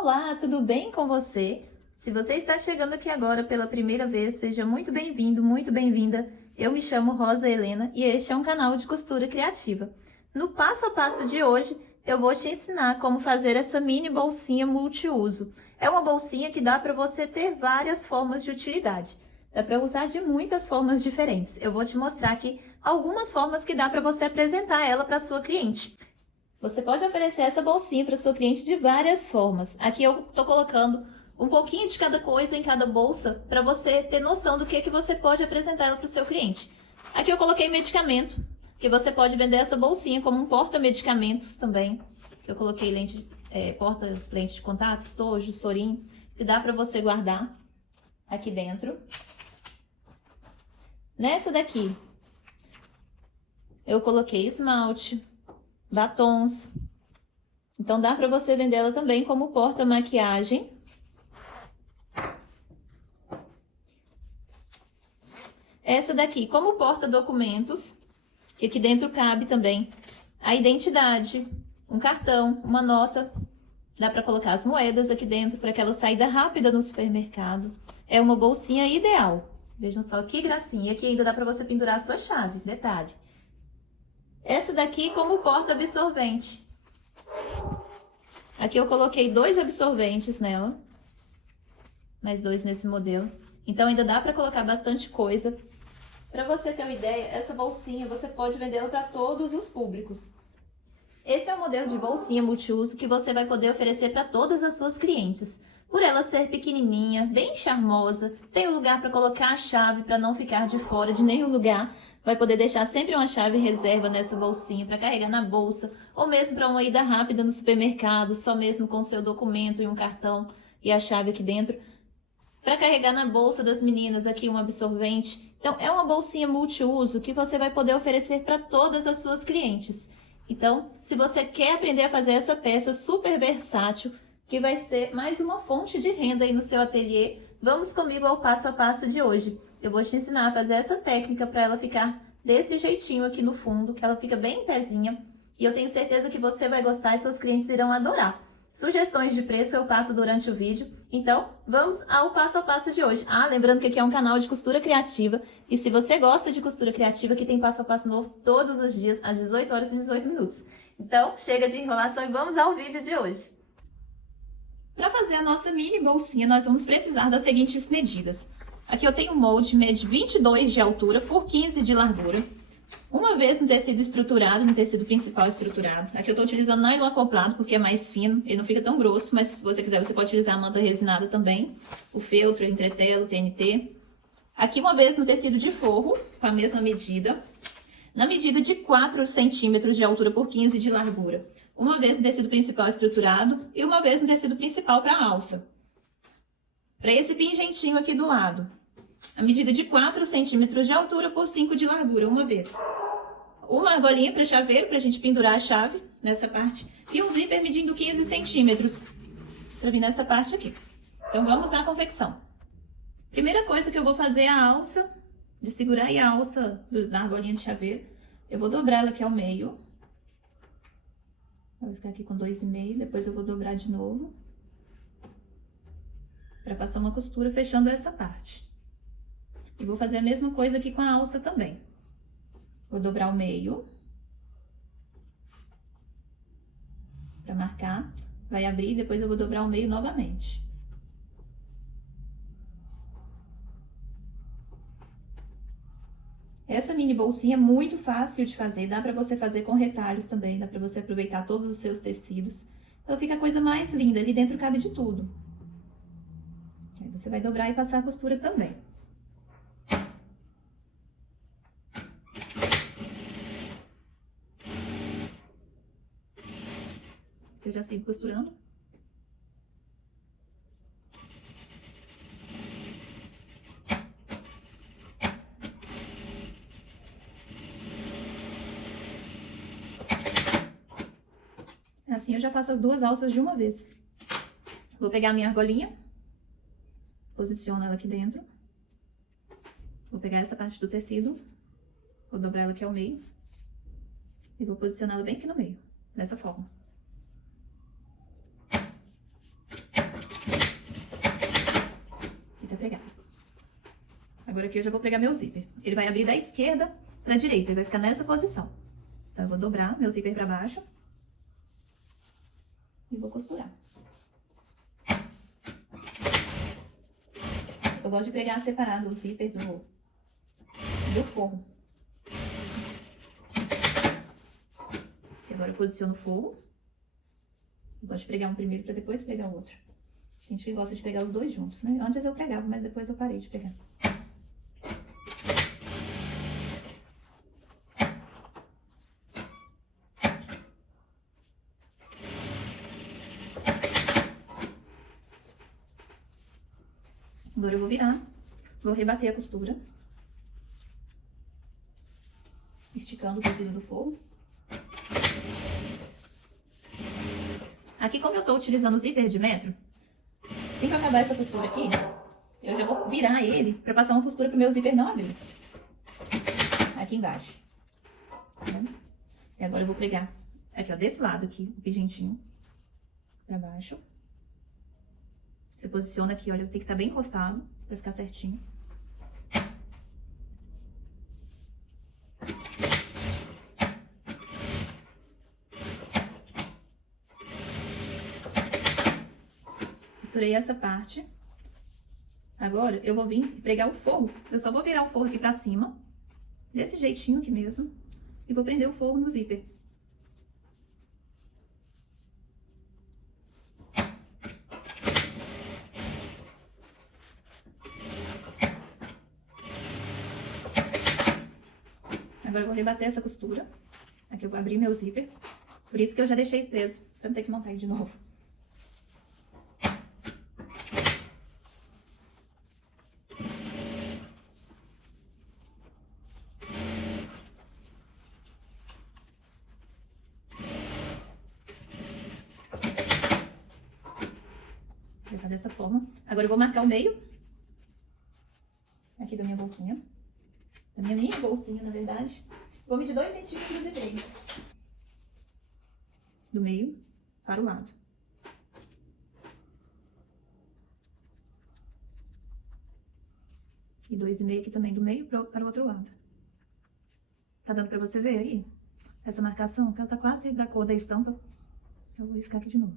Olá, tudo bem com você? Se você está chegando aqui agora pela primeira vez, seja muito bem-vindo, muito bem-vinda. Eu me chamo Rosa Helena e este é um canal de costura criativa. No passo a passo de hoje, eu vou te ensinar como fazer essa mini bolsinha multiuso. É uma bolsinha que dá para você ter várias formas de utilidade. Dá para usar de muitas formas diferentes. Eu vou te mostrar aqui algumas formas que dá para você apresentar ela para sua cliente. Você pode oferecer essa bolsinha para sua cliente de várias formas. Aqui eu estou colocando um pouquinho de cada coisa em cada bolsa para você ter noção do que você pode apresentar ela para o seu cliente. Aqui eu coloquei medicamento, que você pode vender essa bolsinha como um porta-medicamentos também. Eu coloquei porta-lente de contato, estojo, sorinho, que dá para você guardar aqui dentro. Nessa daqui, eu coloquei esmalte, batons. Então dá para você vender ela também como porta-maquiagem. Essa daqui como porta-documentos, que aqui dentro cabe também a identidade, um cartão, uma nota. Dá para colocar as moedas aqui dentro para aquela saída rápida no supermercado. É uma bolsinha ideal. Vejam só que gracinha. Aqui ainda dá para você pendurar a sua chave, detalhe. Essa daqui como porta-absorvente. Aqui eu coloquei 2 absorventes nela. Mais 2 nesse modelo. Então ainda dá para colocar bastante coisa. Para você ter uma ideia, essa bolsinha você pode vendê-la para todos os públicos. Esse é o modelo de bolsinha multiuso que você vai poder oferecer para todas as suas clientes. Por ela ser pequenininha, bem charmosa, tem um lugar para colocar a chave para não ficar de fora de nenhum lugar. Vai poder deixar sempre uma chave reserva nessa bolsinha para carregar na bolsa, ou mesmo para uma ida rápida no supermercado, só mesmo com seu documento e um cartão e a chave aqui dentro. Para carregar na bolsa das meninas aqui um absorvente. Então é uma bolsinha multiuso que você vai poder oferecer para todas as suas clientes. Então, se você quer aprender a fazer essa peça super versátil, que vai ser mais uma fonte de renda aí no seu ateliê, vamos comigo ao passo a passo de hoje. Eu vou te ensinar a fazer essa técnica para ela ficar desse jeitinho aqui no fundo, que ela fica bem em pezinha. E eu tenho certeza que você vai gostar e seus clientes irão adorar. Sugestões de preço eu passo durante o vídeo, então vamos ao passo a passo de hoje. Lembrando que aqui é um canal de costura criativa, e se você gosta de costura criativa, aqui tem passo a passo novo todos os dias, às 18 horas e 18 minutos. Então, chega de enrolação e vamos ao vídeo de hoje. Para fazer a nossa mini bolsinha, nós vamos precisar das seguintes medidas. Aqui eu tenho um molde, mede 22 de altura por 15 de largura. Uma vez no tecido estruturado, no tecido principal estruturado. Aqui eu estou utilizando nylon acoplado porque é mais fino, ele não fica tão grosso, mas se você quiser você pode utilizar a manta resinada também. O feltro, o entretelo, o TNT. Aqui uma vez no tecido de forro, com a mesma medida. Na medida de 4 centímetros de altura por 15 de largura. Uma vez no tecido principal estruturado e uma vez no tecido principal para alça. Para esse pingentinho aqui do lado. A medida de 4 centímetros de altura por 5 de largura, uma vez. Uma argolinha para chaveiro, para a gente pendurar a chave nessa parte. E um zíper medindo 15 centímetros, para vir nessa parte aqui. Então, vamos à confecção. Primeira coisa que eu vou fazer é a alça, de segurar aí a alça da argolinha de chaveiro. Eu vou dobrar ela aqui ao meio. Vai ficar aqui com 2,5, depois eu vou dobrar de novo. Para passar uma costura fechando essa parte. E vou fazer a mesma coisa aqui com a alça também. Vou dobrar o meio. Para marcar. Vai abrir, depois eu vou dobrar o meio novamente. Essa mini bolsinha é muito fácil de fazer. Dá para você fazer com retalhos também. Dá para você aproveitar todos os seus tecidos. Ela fica a coisa mais linda. Ali dentro cabe de tudo. Aí você vai dobrar e passar a costura também. Eu já sigo costurando. Assim eu já faço as 2 alças de uma vez. Vou pegar a minha argolinha, posiciono ela aqui dentro. Vou pegar essa parte do tecido, vou dobrar ela aqui ao meio e vou posicioná-la bem aqui no meio, dessa forma. tá pregado. Agora aqui eu já vou pregar meu zíper. Ele vai abrir da esquerda pra direita, ele vai ficar nessa posição. Então eu vou dobrar meu zíper pra baixo. E vou costurar. Eu gosto de pregar separado o zíper do forro. Agora eu posiciono o forro. Eu gosto de pregar um primeiro para depois pregar o outro. Tem gente que gosta de pregar os dois juntos, né? Antes eu pregava, mas depois eu parei de pregar. Agora eu vou virar, vou rebater a costura, esticando o tecido do forro. Aqui, como eu tô utilizando o zíper de metro, assim que eu acabar essa costura aqui, eu já vou virar ele pra passar uma costura pro meu zíper não abrir. Aqui embaixo. Tá vendo? E agora eu vou pregar aqui, ó, desse lado aqui, o pingentinho pra baixo. Você posiciona aqui, olha, tem que estar bem encostado pra ficar certinho. Costurei essa parte. Agora eu vou vir pregar o forro. Eu só vou virar o forro aqui pra cima, desse jeitinho aqui mesmo, e vou prender o forro no zíper. Agora eu vou rebater essa costura. Aqui eu vou abrir meu zíper. Por isso que eu já deixei preso, pra não ter que montar ele de novo. Vai estar dessa forma. Agora eu vou marcar o meio. Aqui da minha bolsinha. Da minha mini bolsinha, na verdade. Vou medir 2,5 centímetros. Do meio para o lado. E 2,5 aqui também, do meio para o outro lado. Tá dando pra você ver aí? Essa marcação, que ela tá quase da cor da estampa. Eu vou riscar aqui de novo.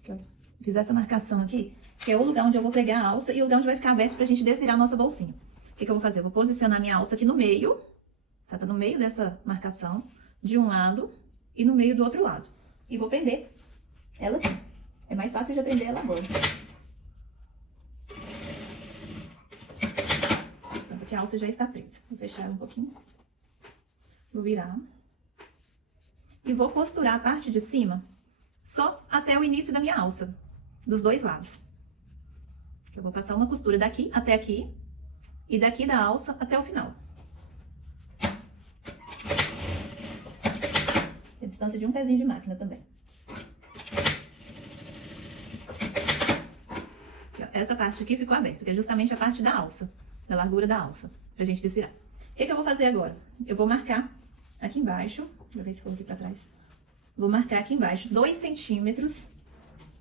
Aqui, ó. Fiz essa marcação aqui, que é o lugar onde eu vou pegar a alça e o lugar onde vai ficar aberto pra gente desvirar a nossa bolsinha. O que eu vou fazer? Eu vou posicionar minha alça aqui no meio, tá no meio dessa marcação, de um lado e no meio do outro lado. E vou prender ela aqui. É mais fácil de prender ela agora. Pronto, que a alça já está presa. Vou fechar ela um pouquinho. Vou virar. E vou costurar a parte de cima só até o início da minha alça, dos dois lados. Eu vou passar uma costura daqui até aqui e daqui da alça até o final. A distância de um pezinho de máquina também. Essa parte aqui ficou aberta, que é justamente a parte da alça, da largura da alça, pra gente desvirar. O que eu vou fazer agora? Eu vou marcar aqui embaixo, deixa eu ver se for aqui pra trás. Vou marcar aqui embaixo 2,5 centímetros.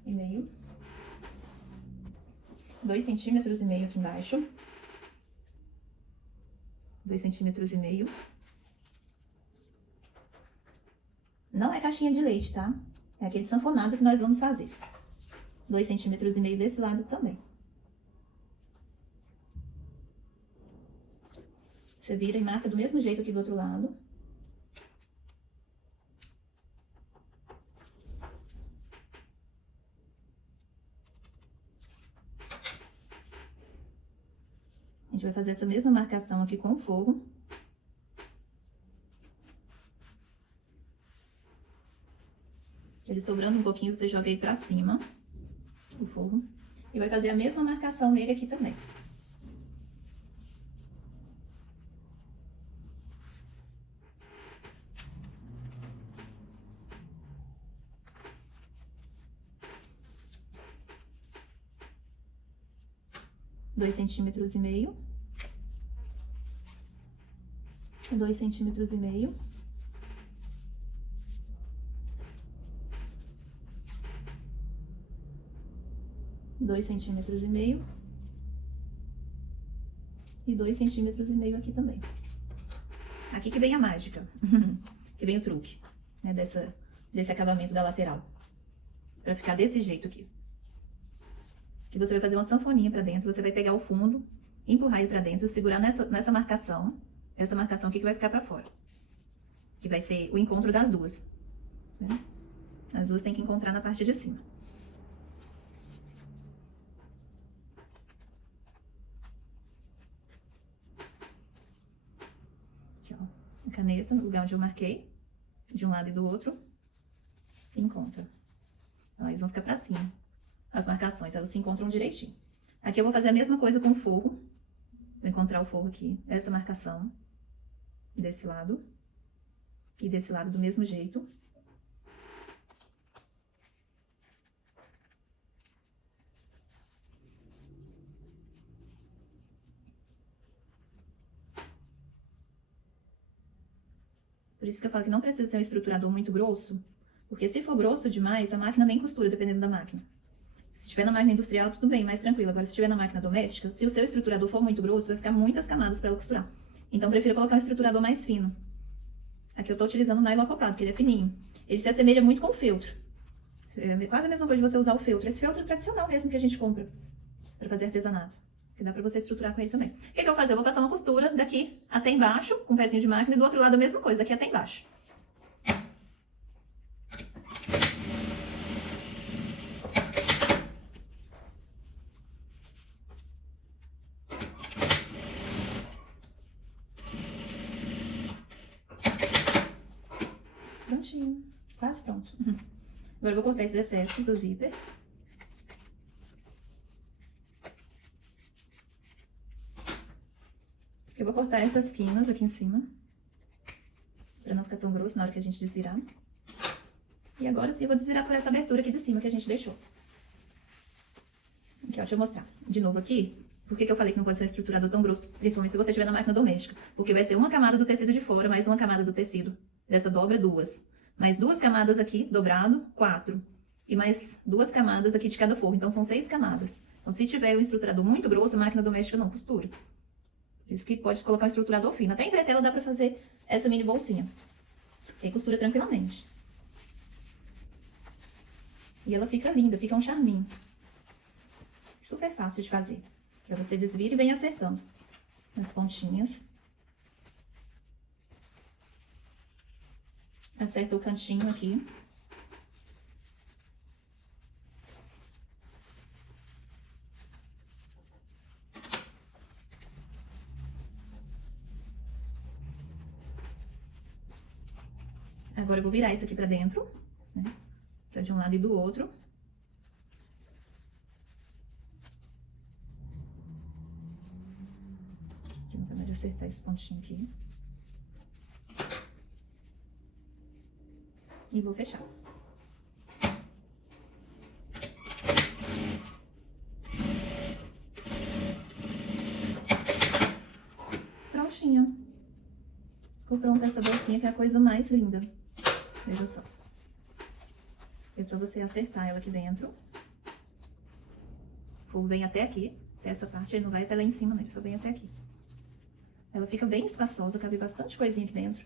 2,5 centímetros aqui embaixo. 2,5 centímetros. Não é caixinha de leite, tá? É aquele sanfonado que nós vamos fazer. 2,5 centímetros desse lado também. Você vira e marca do mesmo jeito aqui do outro lado. A gente vai fazer essa mesma marcação aqui com o forro. Ele sobrando um pouquinho, você joga aí pra cima, o forro. E vai fazer a mesma marcação nele aqui também. Dois centímetros e meio. 2,5 centímetros. 2,5 centímetros. E 2,5 centímetros aqui também. Aqui que vem a mágica. Que vem o truque, né, desse acabamento da lateral. Pra ficar desse jeito aqui. Que você vai fazer uma sanfoninha pra dentro, você vai pegar o fundo, empurrar ele pra dentro, segurar nessa marcação. Essa marcação aqui que vai ficar pra fora. Que vai ser o encontro das duas. Né? As duas tem que encontrar na parte de cima. Aqui, ó. A caneta, no lugar onde eu marquei, de um lado e do outro, e encontra. Então, eles vão ficar pra cima. As marcações, elas se encontram direitinho. Aqui eu vou fazer a mesma coisa com o forro. Vou encontrar o forro aqui, essa marcação, desse lado, e desse lado do mesmo jeito. Por isso que eu falo que não precisa ser um estruturador muito grosso, porque se for grosso demais, a máquina nem costura, dependendo da máquina. Se estiver na máquina industrial, tudo bem, mais tranquilo. Agora, se estiver na máquina doméstica, se o seu estruturador for muito grosso, vai ficar muitas camadas para ela costurar. Então, prefiro colocar um estruturador mais fino. Aqui eu tô utilizando o nylon acoplado, que ele é fininho. Ele se assemelha muito com o feltro. É quase a mesma coisa de você usar o feltro. Esse feltro tradicional mesmo que a gente compra para fazer artesanato. Que dá pra você estruturar com ele também. O que eu vou fazer? Eu vou passar uma costura daqui até embaixo, com um pezinho de máquina, e do outro lado a mesma coisa, daqui até embaixo. Prontinho. Quase pronto. Agora eu vou cortar esses excessos do zíper. Eu vou cortar essas esquinas aqui em cima, pra não ficar tão grosso na hora que a gente desvirar. E agora sim eu vou desvirar por essa abertura aqui de cima que a gente deixou. Aqui, ó, deixa eu mostrar. De novo aqui, por que eu falei que não pode ser um estruturador tão grosso? Principalmente se você estiver na máquina doméstica. Porque vai ser uma camada do tecido de fora, mais uma camada do tecido. Dessa dobra, 2. Mais 2 camadas aqui, dobrado, 4. E mais 2 camadas aqui de cada forro. Então, são 6 camadas. Então, se tiver um estruturador muito grosso, a máquina doméstica não costura. Por isso que pode colocar um estruturador fino. Até em entretela dá pra fazer essa mini bolsinha. E aí costura tranquilamente. E ela fica linda, fica um charminho. Super fácil de fazer. Pra você desvira e vem acertando nas pontinhas. Acerta o cantinho aqui. Agora eu vou virar isso aqui pra dentro, né? Que é de um lado e do outro. Aqui, na verdade, acertar esse pontinho aqui. E vou fechar. Prontinho. Ficou pronta essa bolsinha, que é a coisa mais linda. Veja só. É só você acertar ela aqui dentro. O forro vem até aqui. Até essa parte, ele não vai até lá em cima, né? Ele só vem até aqui. Ela fica bem espaçosa, cabe bastante coisinha aqui dentro.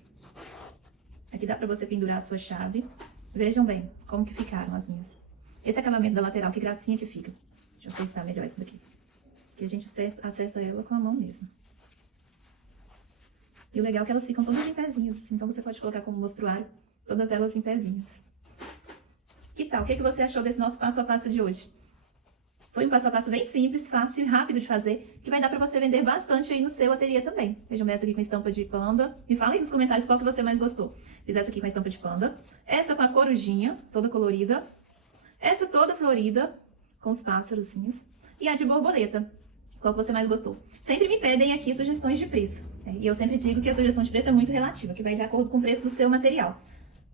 Aqui dá pra você pendurar a sua chave. Vejam bem como que ficaram as minhas. Esse acabamento da lateral, que gracinha que fica. Deixa eu acertar melhor isso daqui. Aqui a gente acerta ela com a mão mesmo. E o legal é que elas ficam todas em pezinhos, assim, então você pode colocar como mostruário todas elas em pezinhos. Que tal? O que você achou desse nosso passo a passo de hoje? Foi um passo a passo bem simples, fácil e rápido de fazer, que vai dar pra você vender bastante aí no seu ateliê também. Vejam essa aqui com estampa de panda. Me fala aí nos comentários qual que você mais gostou. Fiz essa aqui com a estampa de panda. Essa com a corujinha, toda colorida. Essa toda florida, com os pássarozinhos. E a de borboleta. Qual que você mais gostou? Sempre me pedem aqui sugestões de preço. E eu sempre digo que a sugestão de preço é muito relativa, que vai de acordo com o preço do seu material.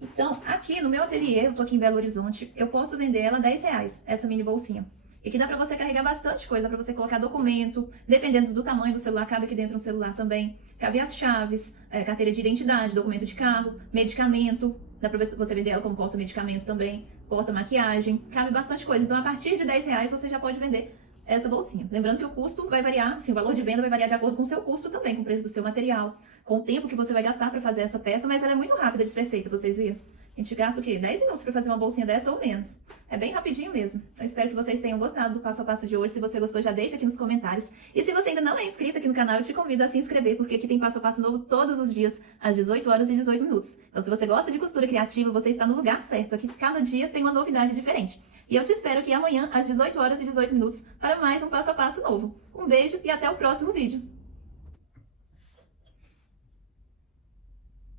Então, aqui no meu ateliê, eu tô aqui em Belo Horizonte, eu posso vender ela R$10, essa mini bolsinha. E que dá pra você carregar bastante coisa, dá pra você colocar documento, dependendo do tamanho do celular, cabe aqui dentro um celular também. Cabe as chaves, carteira de identidade, documento de carro, medicamento. Dá pra você vender ela como porta-medicamento também, porta-maquiagem, cabe bastante coisa. Então, a partir de R$10 você já pode vender essa bolsinha. Lembrando que o custo vai variar, assim, o valor de venda vai variar de acordo com o seu custo também, com o preço do seu material, com o tempo que você vai gastar para fazer essa peça, mas ela é muito rápida de ser feita, vocês viram? A gente gasta o quê? 10 minutos para fazer uma bolsinha dessa ou menos. É bem rapidinho mesmo. Então, espero que vocês tenham gostado do passo a passo de hoje. Se você gostou, já deixa aqui nos comentários. E se você ainda não é inscrito aqui no canal, eu te convido a se inscrever, porque aqui tem passo a passo novo todos os dias, às 18 horas e 18 minutos. Então, se você gosta de costura criativa, você está no lugar certo. Aqui, cada dia tem uma novidade diferente. E eu te espero aqui amanhã, às 18 horas e 18 minutos, para mais um passo a passo novo. Um beijo e até o próximo vídeo.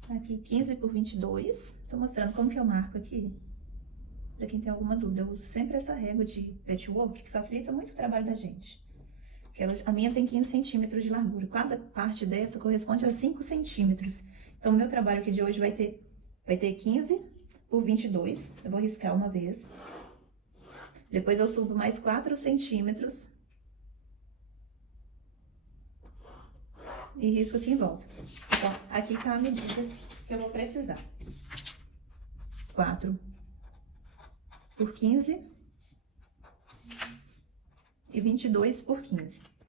Aqui 15 por 22. Tô mostrando como que eu marco aqui. Pra quem tem alguma dúvida, eu uso sempre essa régua de patchwork, que facilita muito o trabalho da gente. A minha tem 15 centímetros de largura. Cada parte dessa corresponde a 5 centímetros. Então, o meu trabalho aqui de hoje vai ter 15 por 22. Eu vou riscar uma vez. Depois eu subo mais 4 centímetros. E risco aqui em volta. Então, aqui tá a medida que eu vou precisar. 4 por 15 e 22 por 15.